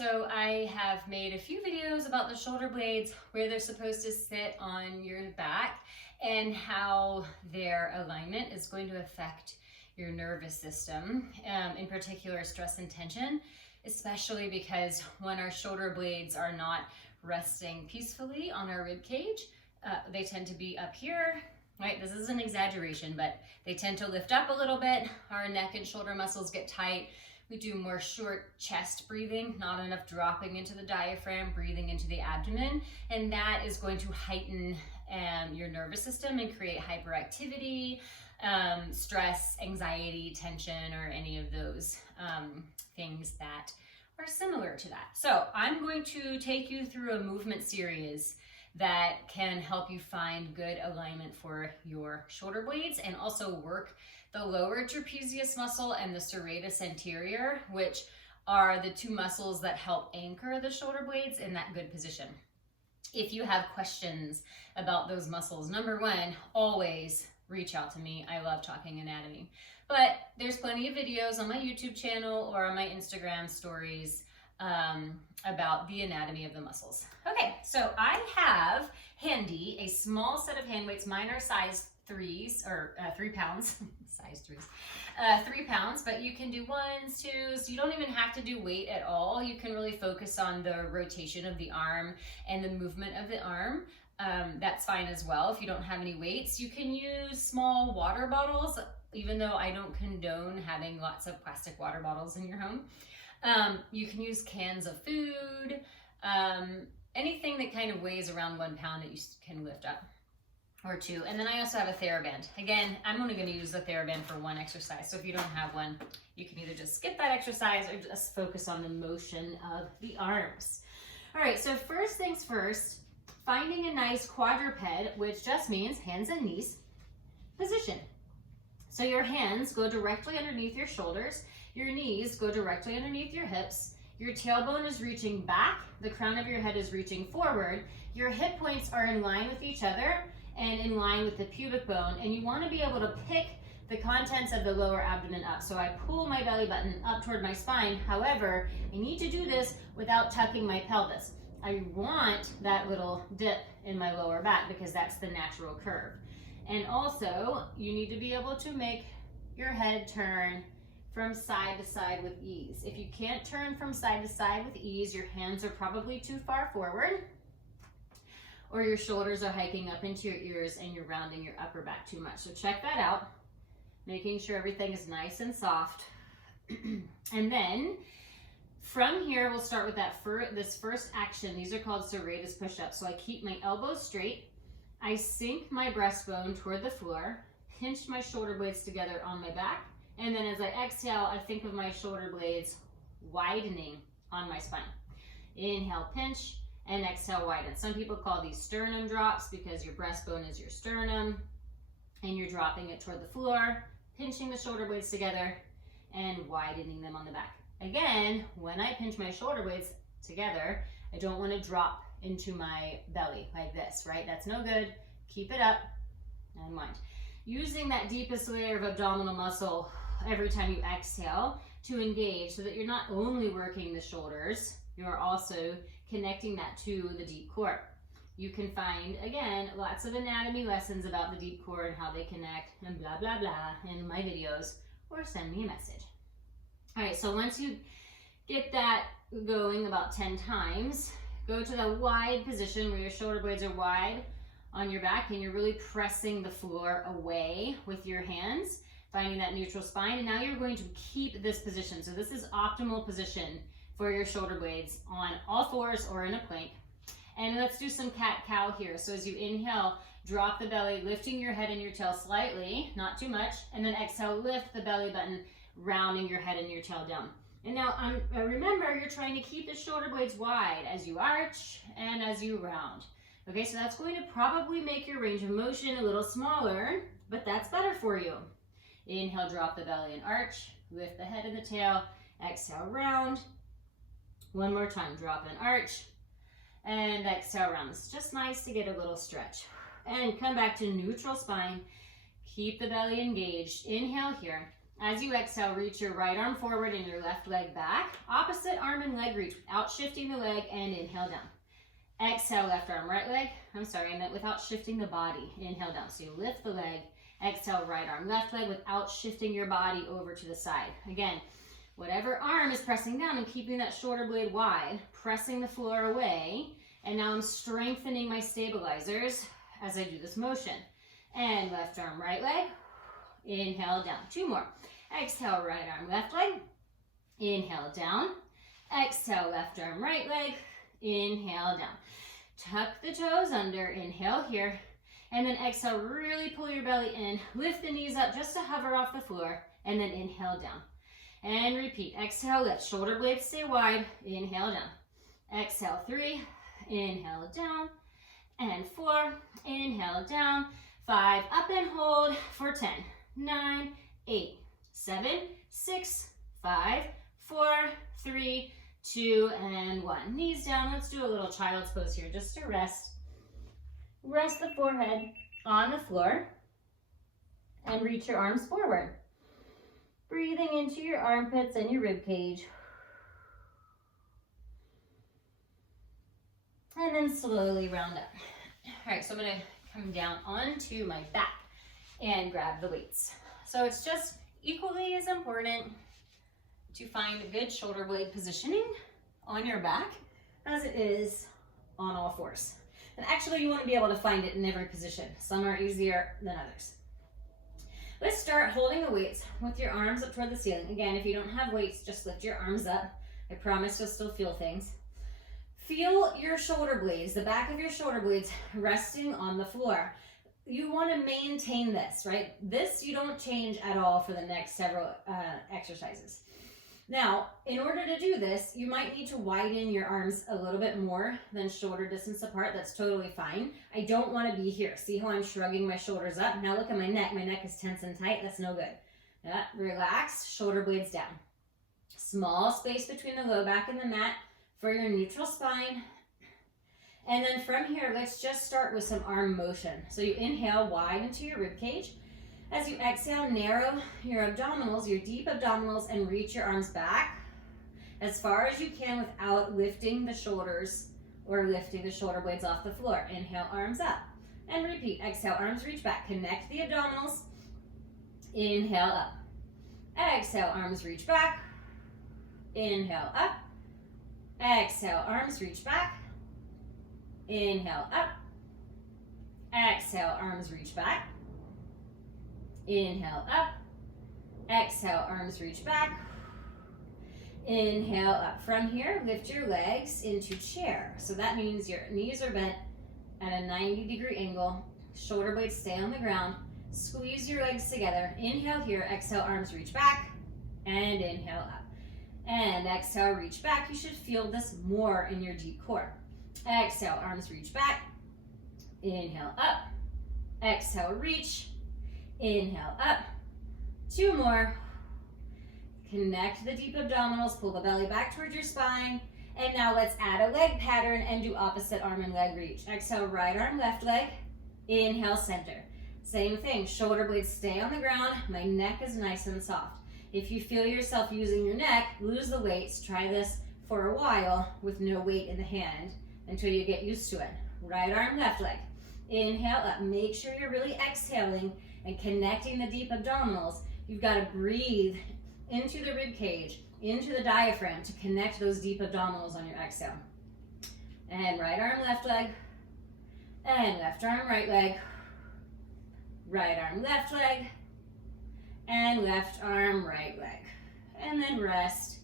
So I have made a few videos about the shoulder blades, where they're supposed to sit on your back and how their alignment is going to affect your nervous system, in particular stress and tension, especially because when our shoulder blades are not resting peacefully on our rib cage, they tend to be up here, right? This is an exaggeration, but they tend to lift up a little bit. Our neck and shoulder muscles get tight. We do more short chest breathing, not enough dropping into the diaphragm, breathing into the abdomen, and that is going to heighten your nervous system and create hyperactivity, stress, anxiety, tension, or any of those things that are similar to that. So I'm going to take you through a movement series that can help you find good alignment for your shoulder blades, and also work the lower trapezius muscle and the serratus anterior, which are the two muscles that help anchor the shoulder blades in that good position. If you have questions about those muscles, number one, always reach out to me. I love talking anatomy. But there's plenty of videos on my YouTube channel or on my Instagram stories about the anatomy of the muscles. Okay, so I have handy a small set of hand weights. Mine are size 3s, or 3 pounds, size 3s, 3 pounds, but you can do 1s, 2s. You don't even have to do weight at all. You can really focus on the rotation of the arm and the movement of the arm. That's fine as well if you don't have any weights. You can use small water bottles, even though I don't condone having lots of plastic water bottles in your home. You can use cans of food, anything that kind of weighs around 1 pound that you can lift up, or 2. And then I also have a TheraBand. Again, I'm only going to use the TheraBand for one exercise. So if you don't have one, you can either just skip that exercise or just focus on the motion of the arms. All right, so first things first, finding a nice quadruped, which just means hands and knees, position. So your hands go directly underneath your shoulders. Your knees go directly underneath your hips. Your tailbone is reaching back. The crown of your head is reaching forward. Your hip points are in line with each other and in line with the pubic bone. And you want to be able to pick the contents of the lower abdomen up. So I pull my belly button up toward my spine. However, I need to do this without tucking my pelvis. I want that little dip in my lower back because that's the natural curve. And also, you need to be able to make your head turn from side to side with ease. If you can't turn from side to side with ease, your hands are probably too far forward, or your shoulders are hiking up into your ears and you're rounding your upper back too much. So check that out, making sure everything is nice and soft. And then from here, we'll start with this first action. These are called Serratus Push-Ups. So I keep my elbows straight. I sink my breastbone toward the floor, pinch my shoulder blades together on my back, and then as I exhale, I think of my shoulder blades widening on my spine. Inhale, pinch, and exhale, widen. Some people call these sternum drops because your breastbone is your sternum, and you're dropping it toward the floor, pinching the shoulder blades together, and widening them on the back. Again, when I pinch my shoulder blades together, I don't want to drop into my belly like this, right? That's no good. Keep it up and wind. Using that deepest layer of abdominal muscle every time you exhale to engage, so that you're not only working the shoulders, you're also connecting that to the deep core. You can find, again, lots of anatomy lessons about the deep core and how they connect and blah, blah, blah in my videos, or send me a message. All right, so once you get that going about 10 times, go to the wide position where your shoulder blades are wide on your back and you're really pressing the floor away with your hands, finding that neutral spine. And now you're going to keep this position. So this is optimal position for your shoulder blades on all fours or in a plank. And let's do some cat-cow here. So as you inhale, drop the belly, lifting your head and your tail slightly, not too much. And then exhale, lift the belly button, rounding your head and your tail down. And now remember, you're trying to keep the shoulder blades wide as you arch and as you round. Okay, so that's going to probably make your range of motion a little smaller, but that's better for you. Inhale, drop the belly and arch, lift the head and the tail, exhale, round. One more time, drop and arch, and exhale, round. It's just nice to get a little stretch. And come back to neutral spine. Keep the belly engaged. Inhale here. As you exhale, reach your right arm forward and your left leg back. Opposite arm and leg reach without shifting the leg, and inhale down. Exhale, left arm, right leg. I'm sorry, I meant without shifting the body. Inhale down. So you lift the leg. Exhale, right arm, left leg without shifting your body over to the side. Again, whatever arm is pressing down and keeping that shoulder blade wide, pressing the floor away. And now I'm strengthening my stabilizers as I do this motion. And left arm, right leg. Inhale down. 2 more. Exhale, right arm, left leg. Inhale down. Exhale, left arm, right leg. Inhale down. Tuck the toes under. Inhale here. And then exhale, really pull your belly in. Lift the knees up just to hover off the floor. And then inhale down. And repeat. Exhale, lift. Shoulder blades stay wide. Inhale down. Exhale, 3. Inhale down. And 4. Inhale down. 5. Up and hold for 10. 9, 8, 7, 6, 5, 4, 3, 2, and 1. Knees down. Let's do a little child's pose here just to rest. Rest the forehead on the floor and reach your arms forward. Breathing into your armpits and your rib cage. And then slowly round up. All right, so I'm going to come down onto my back and grab the weights. So it's just equally as important to find a good shoulder blade positioning on your back as it is on all fours. And actually you want to be able to find it in every position. Some are easier than others. Let's start holding the weights with your arms up toward the ceiling. Again, if you don't have weights, just lift your arms up. I promise you'll still feel things. Feel your shoulder blades, the back of your shoulder blades resting on the floor. You want to maintain this, right? This you don't change at all for the next several exercises. Now, in order to do this, you might need to widen your arms a little bit more than shoulder distance apart. That's totally fine. I don't want to be here. See how I'm shrugging my shoulders up? Now look at my neck. My neck is tense and tight. That's no good. Yeah, relax, shoulder blades down. Small space between the low back and the mat for your neutral spine. And then from here, let's just start with some arm motion. So you inhale wide into your rib cage. As you exhale, narrow your abdominals, your deep abdominals, and reach your arms back as far as you can without lifting the shoulders or lifting the shoulder blades off the floor. Inhale, arms up. And repeat. Exhale, arms reach back. Connect the abdominals. Inhale, up. Exhale, arms reach back. Inhale, up. Exhale, arms reach back. Inhale, up. Exhale, arms reach back. Inhale, up. Exhale, arms reach back. Inhale, up. From here, lift your legs into chair. So that means your knees are bent at a 90-degree angle. Shoulder blades stay on the ground. Squeeze your legs together. Inhale here. Exhale, arms reach back. And inhale, up. And exhale, reach back. You should feel this more in your deep core. Exhale, arms reach back. Inhale, up. Exhale, reach. Inhale, up. 2 more. Connect the deep abdominals. Pull the belly back towards your spine. And now let's add a leg pattern and do opposite arm and leg reach. Exhale, right arm, left leg. Inhale, center. Same thing. Shoulder blades stay on the ground. My neck is nice and soft. If you feel yourself using your neck, lose the weights. Try this for a while with no weight in the hand until you get used to it. Right arm, left leg. Inhale up. Make sure you're really exhaling and connecting the deep abdominals. You've got to breathe into the rib cage, into the diaphragm to connect those deep abdominals on your exhale. And right arm, left leg. And left arm, right leg. Right arm, left leg. And left arm, right leg. And then rest.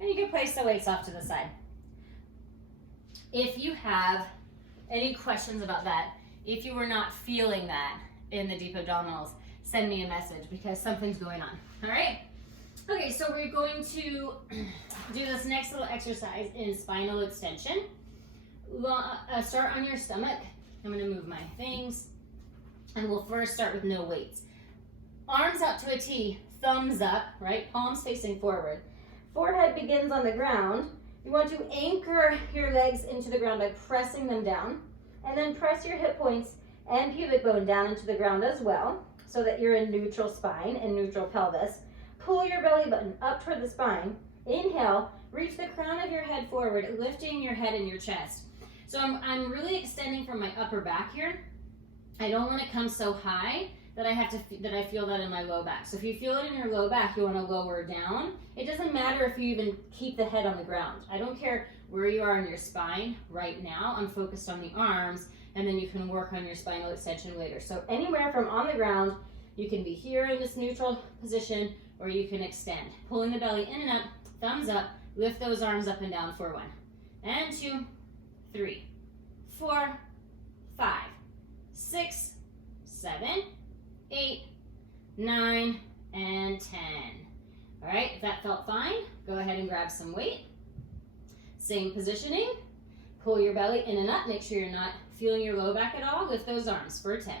And you can place the weights off to the side. If you have any questions about that, if you were not feeling that in the deep abdominals, send me a message because something's going on. All right? Okay, so we're going to do this next little exercise in spinal extension. Start on your stomach. I'm going to move my things. And we'll first start with no weights. Arms out to a T, thumbs up, right? Palms facing forward. Forehead begins on the ground. You want to anchor your legs into the ground by pressing them down. And then press your hip points and pubic bone down into the ground as well, so that you're in neutral spine and neutral pelvis. pull your belly button up toward the spine. Inhale, reach the crown of your head forward, lifting your head and your chest. So I'm really extending from my upper back here. I don't want to come so high that I feel that in my low back. So if you feel it in your low back, you want to lower down. It doesn't matter if you even keep the head on the ground. I don't care where you are in your spine right now. I'm focused on the arms, and then you can work on your spinal extension later. So anywhere from on the ground, you can be here in this neutral position, or you can extend. Pulling the belly in and up, thumbs up, lift those arms up and down for 1, and 2, 3, 4, 5, 6, 7, 8, 9, and 10. All right, if that felt fine, go ahead and grab some weight. Same positioning. Pull your belly in and up. Make sure you're not feeling your low back at all. Lift those arms for 10.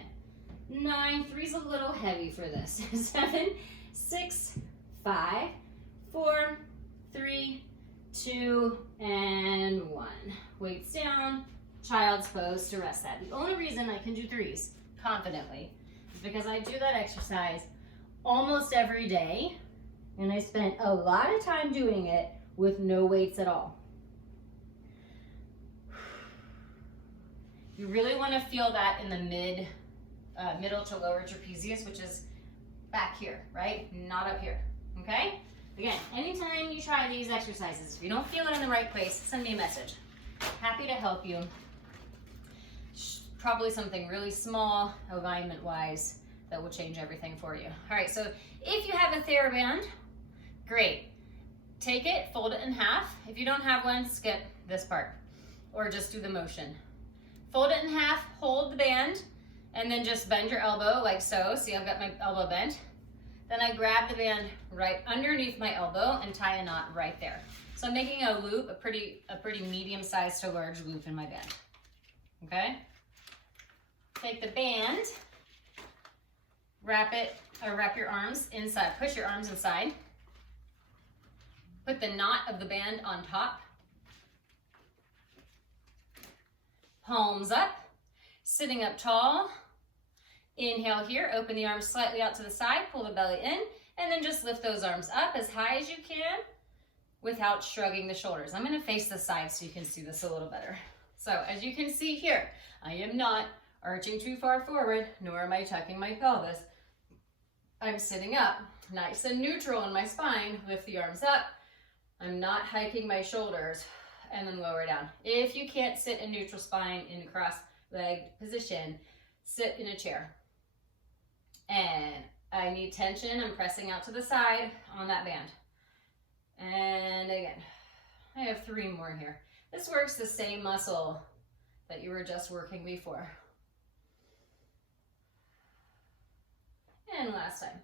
9, 3's a little heavy for this. 7, 6, 5, 4, 3, 2, and 1. Weights down, child's pose to rest that. The only reason I can do 3s confidently is because I do that exercise almost every day, and I spent a lot of time doing it with no weights at all. You really want to feel that in the middle to lower trapezius, which is back here, right? Not up here, okay? Again, anytime you try these exercises, if you don't feel it in the right place, send me a message. Happy to help you. Probably something really small, alignment-wise, that will change everything for you. All right, so if you have a TheraBand, great. Take it, fold it in half. If you don't have one, skip this part, or just do the motion. Fold it in half, hold the band, and then just bend your elbow like so. See, I've got my elbow bent. Then I grab the band right underneath my elbow and tie a knot right there. So I'm making a loop, a pretty medium-sized to large loop in my band. Okay? Take the band, wrap your arms inside, push your arms inside. Put the knot of the band on top. Palms up, sitting up tall. Inhale here, open the arms slightly out to the side, pull the belly in, and then just lift those arms up as high as you can without shrugging the shoulders. I'm gonna face the side so you can see this a little better. So as you can see here, I am not arching too far forward, nor am I tucking my pelvis. I'm sitting up, nice and neutral in my spine, lift the arms up. I'm not hiking my shoulders and then lower down. If you can't sit in neutral spine in cross-legged position, sit in a chair. And I need tension. I'm pressing out to the side on that band. And again, I have 3 more here. This works the same muscle that you were just working before. And last time.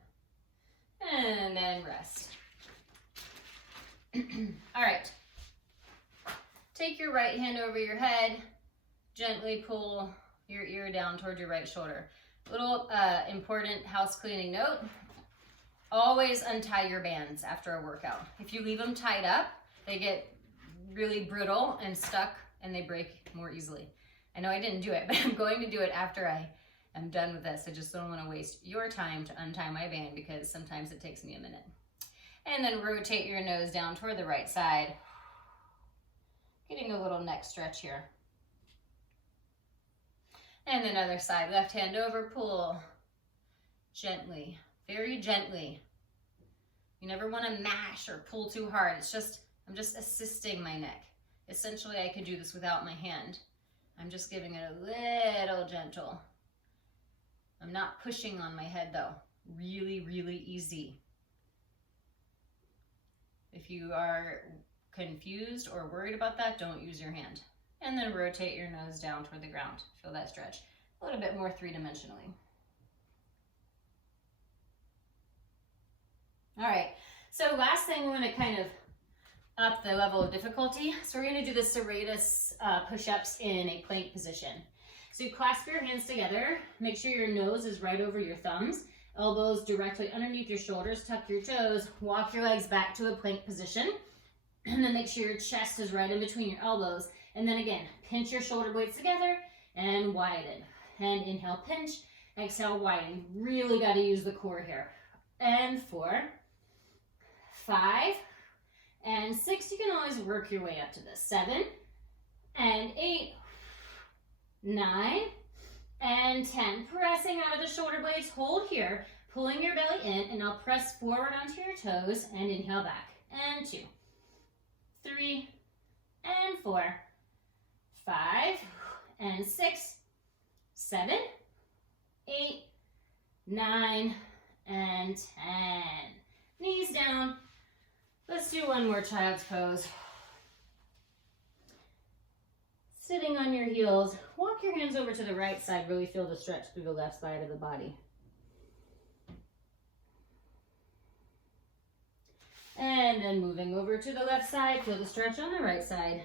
And then rest. All right. Take your right hand over your head. Gently pull your ear down toward your right shoulder. Little important house cleaning note. Always untie your bands after a workout. If you leave them tied up, they get really brittle and stuck and they break more easily. I know I didn't do it, but I'm going to do it after I am done with this. I just don't want to waste your time to untie my band because sometimes it takes me a minute. And then rotate your nose down toward the right side. Getting a little neck stretch here. And then other side, left hand over, pull gently, very gently. You never want to mash or pull too hard. It's just, I'm just assisting my neck. Essentially, I could do this without my hand. I'm just giving it a little gentle. I'm not pushing on my head though. Really, really easy. If you are confused or worried about that, don't use your hand. And then rotate your nose down toward the ground. Feel that stretch. A little bit more 3-dimensionally. All right, so last thing, we want to kind of up the level of difficulty. So we're going to do the Serratus push-ups in a plank position. So you clasp your hands together. Make sure your nose is right over your thumbs. Elbows directly underneath your shoulders. Tuck your toes. Walk your legs back to a plank position. And then make sure your chest is right in between your elbows. And then again, pinch your shoulder blades together and widen. And inhale, pinch. Exhale, widen. Really got to use the core here. And 4, 5 and 6. You can always work your way up to this. 7 and 8, 9 and 10. Pressing out of the shoulder blades. Hold here, pulling your belly in, and now press forward onto your toes and inhale back. And 2, 3 and 4, 5 and 6, 7, 8, 9 and 10. Knees down. Let's do one more child's pose. Sitting on your heels, walk your hands over to the right side. Really feel the stretch through the left side of the body. And then moving over to the left side, feel the stretch on the right side.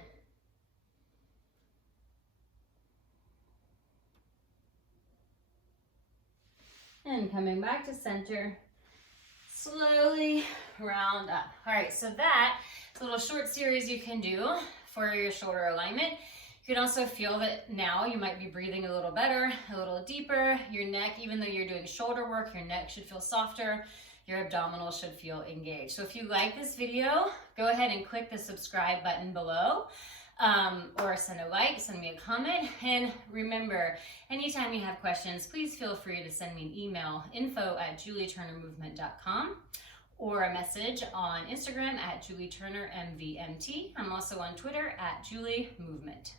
And coming back to center, slowly round up. All right, so that's a little short series you can do for your shoulder alignment. You can also feel that now you might be breathing a little better, a little deeper. Your neck, even though you're doing shoulder work, your neck should feel softer. Your abdominals should feel engaged. So if you like this video, go ahead and click the subscribe button below, or send a like, send me a comment. And remember, anytime you have questions, please feel free to send me an email, info@julieturnermovement.com, or a message on Instagram @JulieTurnerMVMT. I'm also on Twitter @JulieMovement.